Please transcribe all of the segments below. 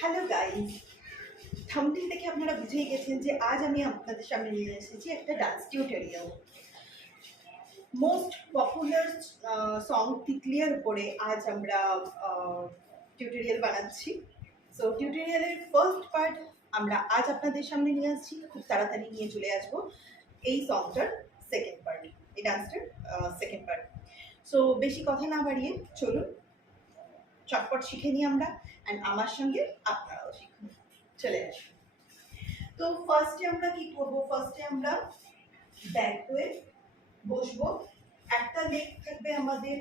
Hello guys, thumbnail দেখে আপনারা বুঝেই গেছেন যে আজ আমি আপনাদের সামনে নিয়ে এসেছি একটা dance tutorial. Most popular song তিতলিয়ার উপরে আজ আমরা টিউটোরিয়াল বানাচ্ছি। সো টিউটোরিয়ালের ফার্স্ট পার্ট আমরা আজ আপনাদের সামনে নিয়ে আসছি, খুব তাড়াতাড়ি নিয়ে চলে আসবো এই সংটার সেকেন্ড পার্ট, এই ডান্সটার সেকেন্ড পার্ট। সো বেশি কথা না বাড়িয়ে চলুন চটপট শিখে নিই আমরা, অ্যান্ড আমার সঙ্গে আপনারাও শিখুন। চলে আসুন। তো ফার্স্টে আমরা কি করব? ফার্স্টে আমরা ব্যাক হয়ে বসবো। একটা লেগ থাকবে আমাদের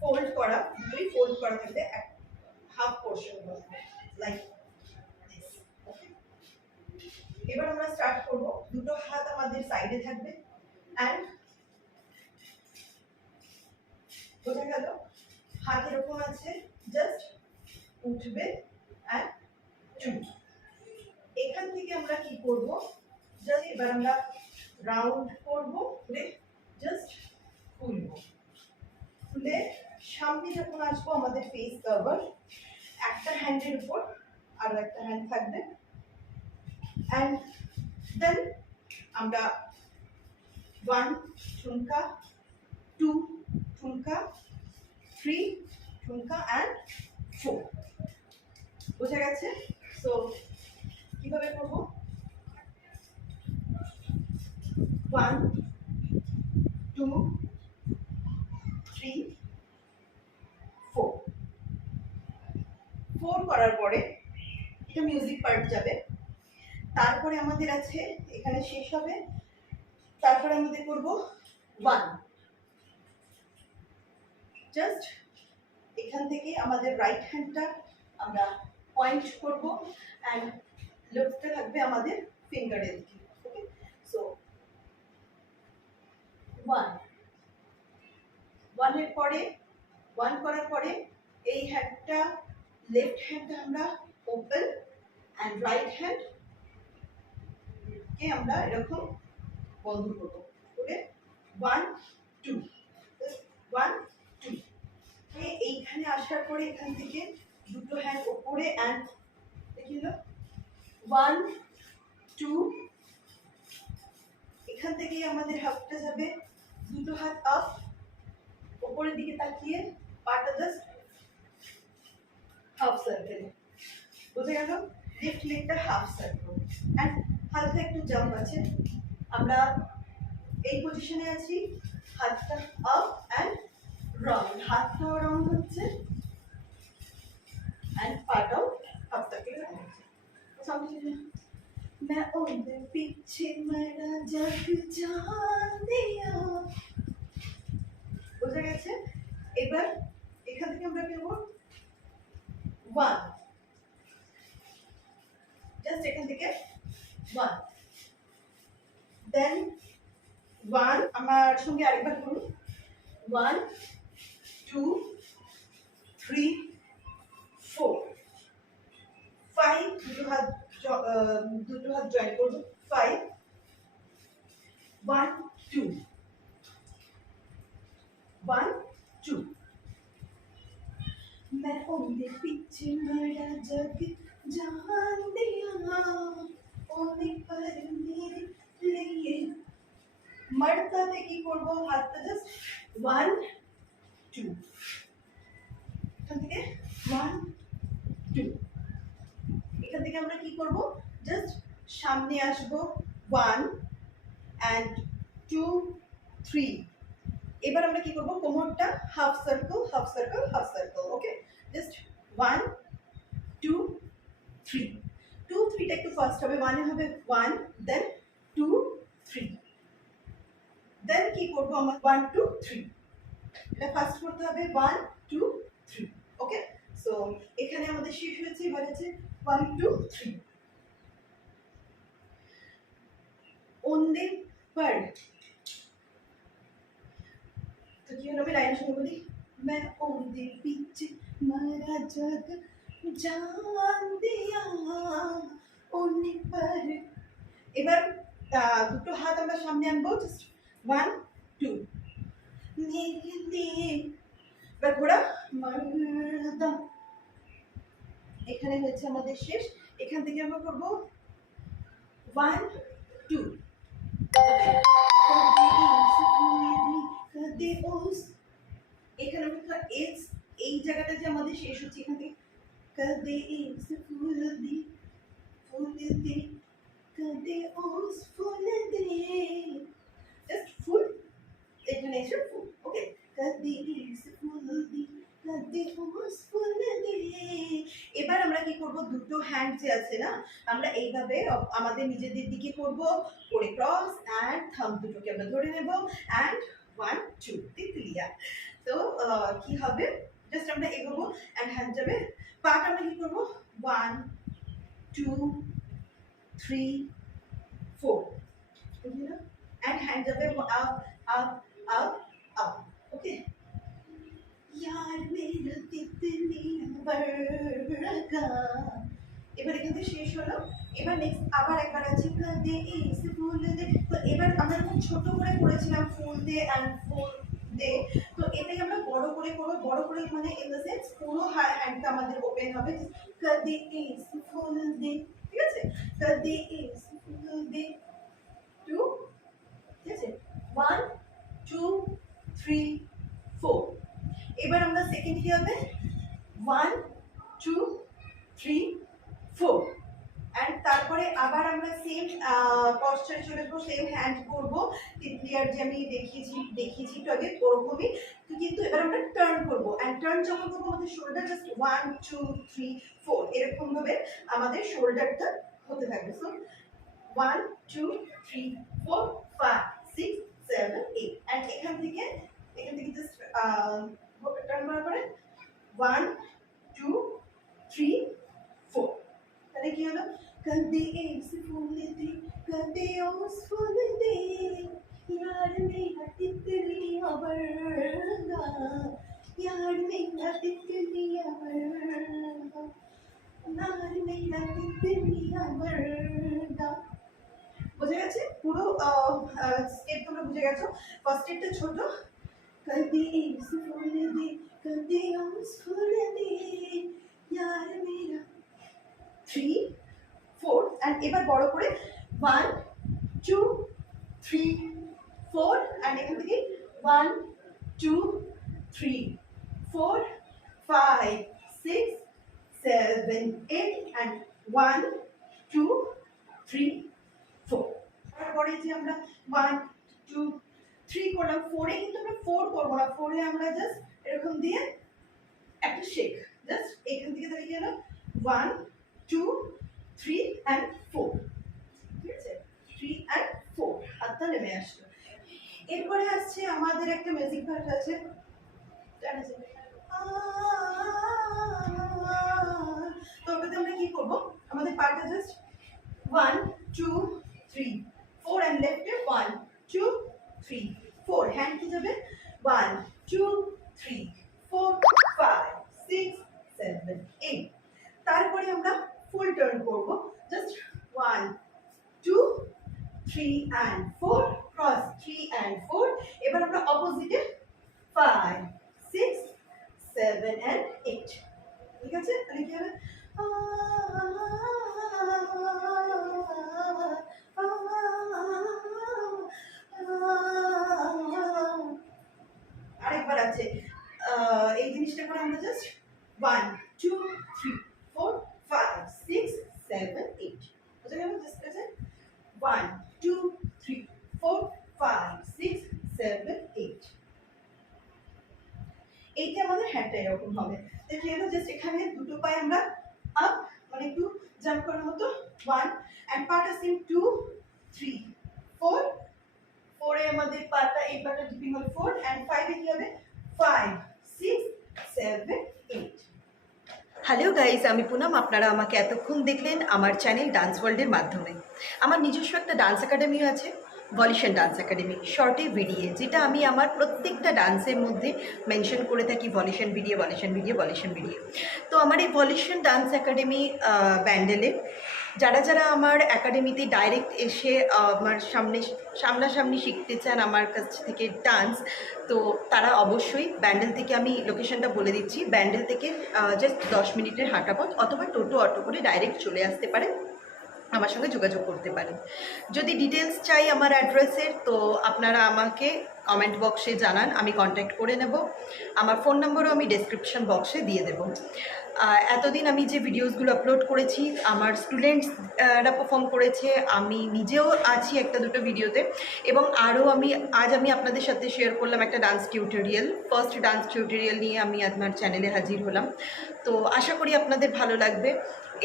ফোল্ড করা, দুই ফোল্ড করা থাকবে, হাফ পোর্শন বসবে লাইক দিস। ওকে, এবার আমরা স্টার্ট করব। দুটো হাত আমাদের সাইডে থাকবে অ্যান্ড বোঝা গেল হাত এরকম আছে, জাস্ট উঠবে অ্যান্ড টুট। এখান থেকে আমরা কি করব? জাস্ট এবার আমরা রাউন্ড করব, করে জাস্ট খুলব। খুলে সামনে যখন আসবো আমাদের ফেস কভার, একটা হ্যান্ডের উপর আরো একটা হ্যান্ড থাকবে, অ্যান্ড দেন আমরা 1 ঠুমকা, 2 ঠুমকা, 3 ঠুমকা অ্যান্ড 4। বোঝা গেছে? সো কিভাবে করব? 1 2 3 4 করার পরে এটা মিউজিক পার্ট যাবে। তারপরে আমাদের আছে, এখানে শেষ হবে, তারপরে আমাদের করব 1। জাস্ট এখান থেকে আমাদের রাইট হ্যান্ডটা আমরা পয়েন্ট করব অ্যান্ড লুকটা থাকবে আমাদের ফিঙ্গারের দিকে। ওকে, সো 1 এর পরে 1 করার পরে এই হ্যান্ডটা, লেফট হ্যান্ডটা আমরা ওপেন অ্যান্ড রাইট হ্যান্ড কে আমরা এরকম বন্ধ করবো। ওকে, 1 2 1 2। এইখানে আসার পরে এখান থেকে দুটো হ্যান্ড ওপরে অ্যান্ড দেখিল 1 2। এখান থেকে আমাদের হাতটা যাবে, দুটো হাত আপ, ওপরের দিকে তাকিয়ে পাটা জাস্ট হাফ সার্কেল। বুঝে গেল? লেফট লেগটা হাফ সার্কেল অ্যান্ড হালকা একটু জাম্প আছে। আমরা এই পজিশনে আছি, হাতটা আপ অ্যান্ড রাউন্ড, হাতটাও রাউন্ড হচ্ছে অ্যান্ড পাটাও হাফ সার্কেল রাউন্ড হচ্ছে। मैं उनके पीछे मेरा जग जान दिया। বোঝা গেছে? এবার এখান থেকে আমরা করব 1, জাস্ট এখান থেকে 1, দেন 1 আমার সঙ্গে আরেকবার করুন। 1 2 3 4 5, দুটো হাত জয়েন করবো, 5 1 2 1 2। मैं उनके पीछे मेरा जग जान दिया, ओने पर मेरे लिए। मरताते की করব, হাতটা জাস্ট 1 2, এখান থেকে 1 2। এখান থেকে আমরা কি করব? জাস্ট সামনে আসব, 1 and 2 3। এবার আমরা কি করব? কোমরটা half circle half circle half circle. Okay, just 1 2 3। 2 3টা একটু ফাস্ট হবে, 1 এ হবে 1, দেন 2 3, দেন কি করব? আমরা 1 2 3, এটা ফাস্ট করতে হবে, 1 2 3। ওকে, সো এখানে আমাদের শেষ হয়েছে। এবার আছে 1 2 3। ওন্দে पर तो কি হলো? আমি লাইনের সঙ্গে বলি, मैं ओंदे पीछे मेरा जग जान दिया, ओने पर। এবার দুটো হাত আমরা সামনে আনবো, জাস্ট 1 2 মেরে लिए। এবার ঘোড়া মারদা এখানে হচ্ছে আমাদের শেষ। এখান থেকে আমরা করব 1 2 এখানে আমরা এস, এই জায়গাটা যে আমাদের শেষ হচ্ছে এখান থেকে কদে ইস ফুল দি ফুল দি কদে ওস ফুল দে, জাস্ট ফুল, এখানে এসে ফুল। ওকে, কদে ইস ফুল দি কদে ওস ফুল দে। এবার আমরা কি করব, দুটো হ্যান্ড যে আছে না, আমরা এইভাবে আমাদের নিজেদের দিকে করব, করে ক্রস অ্যান্ড থাম্ব দুটোকে আমরা ধরে নেব অ্যান্ড 1 2 তিতলিয়া। তো কি হবে, জাস্ট আমরা এগোবো অ্যান্ড হ্যান্ড যাবে, পার্ট আমরা কি করবো 1 2 3 4 অ্যান্ড হ্যান্ড যাবে আপ আপ আপ আপ। ওকে, यार मेरा तितलिया बरगा। এবার এখান থেকে শেষ হলো। এবার নেক্সট আবার একবার আছে কাঁদে ইস ফুল দে। তো এবার আমরা খুব ছোট করে করেছিলাম ফুল দে অ্যান্ড ফুল দে, তো এটাকে আমরা বড় করে করবো। বড় করে মানে ইন দ্য সেন্স পুরো হ্যান্ডটা আমাদের ওপেন হবে, কাঁদে ইস ফুল দে, ঠিক আছে, কাঁদে ইস ফুল দে 2, ঠিক আছে 1 2 3 4। এবার আমরা সেকেন্ড কি হবে 1 2 3 4 অ্যান্ড তারপরে আবার আমরা সেম পশ্চারে চলে আসবো, সেম হ্যান্ড করবো তিতলিয়ার যে আমি দেখিয়েছি একটু আগে ওরকমই। তো কিন্তু এবার আমরা টার্ন করবো অ্যান্ড টার্ন যখন করবো আমাদের শোল্ডার জাস্ট 1 2 3 4 এরকম ভাবে আমাদের শোল্ডারটা হতে থাকবে। সো 1 2 3 4 5 6 7 8 অ্যান্ড এখান থেকে জাস্ট টার্ন করার পরে 1 2 3 4। তাহলে কি হলো, कदे इस फूल दे कदे उस फूल दे, यार मेरा तितलिया बरगा, यार मेरा तितलिया बरगा, यार मेरा तितलिया बरगा। বুঝে গেছে পুরো স্টেপ তোমরা বুঝে গেছো। ফার্স্ট স্টেপটা ছোট, कदे इस फूल दे कदे उस फूल दे, यार मेरा 3 4 অ্যান্ড এবার বড় করে 1 2 3 4 অ্যান্ড এখান থেকে 1 2 3 4 5 6 7 8 অ্যান্ড 1 2 3 4। তারপরে যে আমরা 1 2 3 করলাম, 4 এ কিন্তু আমরা 4 করবো না, 4 এ আমরা জাস্ট এরকম দিয়ে একটা শেক, জাস্ট এখান থেকে তাহলে কি হলো 1 2 3 and 4, ঠিক আছে 3 and 4 হাতটা নেমে আসলো। এরপরে আসছে আমাদের একটা মিউজিক পার্ট আছে, জানা যাবে তো ওটাতে আমরা কি করবো, আমাদের পার্টটা জাস্ট 1 2 3 4 and লেফটে 1 2 3 4 হ্যান্ড কি যাবে 1 2 3 4 5 6 7 8। তারপরে আমরা ফুল টার্ন করবো, জাস্ট 1 2 3 and 4 ক্রস 3 and 4। এবার আমরা অপোজিটে 5 6 7 and 8, ঠিক আছে। তাহলে কি হবে আরেকবার আছে এই জিনিসটা করে আমরা জাস্ট 1 2 3 4 5 6 7 8, বুঝে গেল জাস্ট আছে 1 2 3 4 5 6 7 8। এইটা আমাদের হ্যান্ডটা এরকম হবে। দেখি আমরা জাস্ট এখানে দুটো পায়ে আমরা আপ মানে একটু জাম্প করার মতো 1 অ্যান্ড পাটা সেম 2 3 4 4 এ আমাদের পাটা এই পাটা ডিপিং হল 4 অ্যান্ড 5 এ কি হবে 5 6 7 8। হ্যালো গাইজ, আমি পুনাম। আপনারা আমাকে এতক্ষণ দেখলেন আমার চ্যানেল ডান্স ওয়ার্ল্ডের মাধ্যমে। আমার নিজস্ব একটা ডান্স একাডেমিও আছে, ভলিউশন ডান্স একাডেমি, শর্টে ভিডিএ, যেটা আমি আমার প্রত্যেকটা ডান্সের মধ্যে মেনশন করে থাকি ভলিউশন ভিডিও ভলিউশন ভিডিও ভলিউশন ভিডিও। তো আমার এই ভলিউশন ডান্স একাডেমি ব্যান্ডেলে যারা যারা আমার একাডেমিতে ডাইরেক্ট এসে আমার সামনাসামনি শিখতে চান আমার কাছ থেকে ডান্স, তো তারা অবশ্যই ব্যান্ডেল থেকে, আমি লোকেশনটা বলে দিচ্ছি, ব্যান্ডেল থেকে জাস্ট 10 মিনিটের হাঁটা পথ, অথবা টোটো অটো করে ডাইরেক্ট চলে আসতে পারেন, আমার সঙ্গে যোগাযোগ করতে পারেন। যদি ডিটেলস চাই আমার অ্যাড্রেসের, তো আপনারা আমাকে কমেন্ট বক্সে জানান, আমি কন্ট্যাক্ট করে নেব। আমার ফোন নম্বরও আমি ডেসক্রিপশন বক্সে দিয়ে দেব। এতদিন আমি যে ভিডিওসগুলো আপলোড করেছি, আমার স্টুডেন্টসরা পারফর্ম করেছে, আমি নিজেও আছি একটা দুটো ভিডিওতে, এবং আরও আজ আমি আপনাদের সাথে শেয়ার করলাম একটা dance tutorial, first dance tutorial নিয়ে আমি আমার চ্যানেলে হাজির হলাম। তো আশা করি আপনাদের ভালো লাগবে।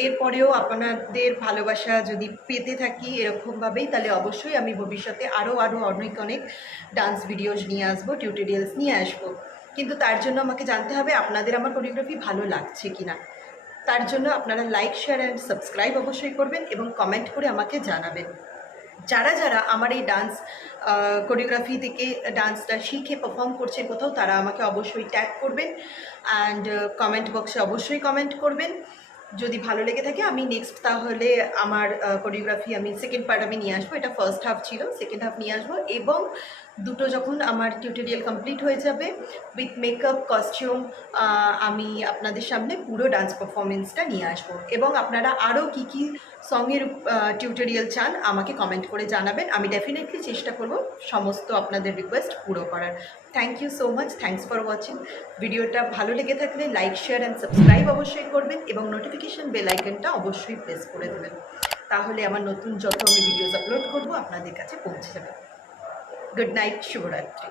এরপরেও আপনাদের ভালোবাসা যদি পেতে থাকি এরকমভাবেই, তাহলে অবশ্যই আমি ভবিষ্যতে আরও অনেক ডান্স ভিডিওস নিয়ে আসবো, টিউটোরিয়ালস নিয়ে আসবো। কিন্তু তার জন্য আমাকে জানতে হবে আপনাদের আমার কোরিওগ্রাফি ভালো লাগছে কিনা। তার জন্য আপনারা লাইক, শেয়ার অ্যান্ড সাবস্ক্রাইব অবশ্যই করবেন এবং কমেন্ট করে আমাকে জানাবেন। যারা যারা আমার এই ডান্স কোরিওগ্রাফি থেকে ডান্সটা শিখে পারফর্ম করছে কোথাও, তারা আমাকে অবশ্যই ট্যাগ করবেন অ্যান্ড কমেন্ট বক্সে অবশ্যই কমেন্ট করবেন। যদি ভালো লেগে থাকে আমি নেক্সট তাহলে আমার কোরিওগ্রাফি আমি সেকেন্ড পার্ট আমি নিয়ে আসবো। এটা ফার্স্ট হাফ ছিল, সেকেন্ড হাফ নিয়ে আসবো, এবং দুটো যখন আমার টিউটোরিয়াল কমপ্লিট হয়ে যাবে উইথ মেকআপ, কস্টিউম, আমি আপনাদের সামনে পুরো ডান্স পারফরমেন্সটা নিয়ে আসবো। এবং আপনারা আরও কী কী সঙের টিউটোরিয়াল চান আমাকে কমেন্ট করে জানাবেন, আমি ডেফিনেটলি চেষ্টা করব সমস্ত আপনাদের রিকোয়েস্ট পুরো করার। Thank you so much, thanks for watching. ভিডিওটা ভালো লেগে থাকলে লাইক, শেয়ার অ্যান্ড সাবস্ক্রাইব অবশ্যই করবেন এবং নোটিফিকেশান বেল আইকনটা অবশ্যই প্রেস করে দেবেন, তাহলে আমার নতুন যত আমি ভিডিওস আপলোড করব আপনাদের কাছে পৌঁছে যাবে। গুড নাইট, শুভরাত্রি।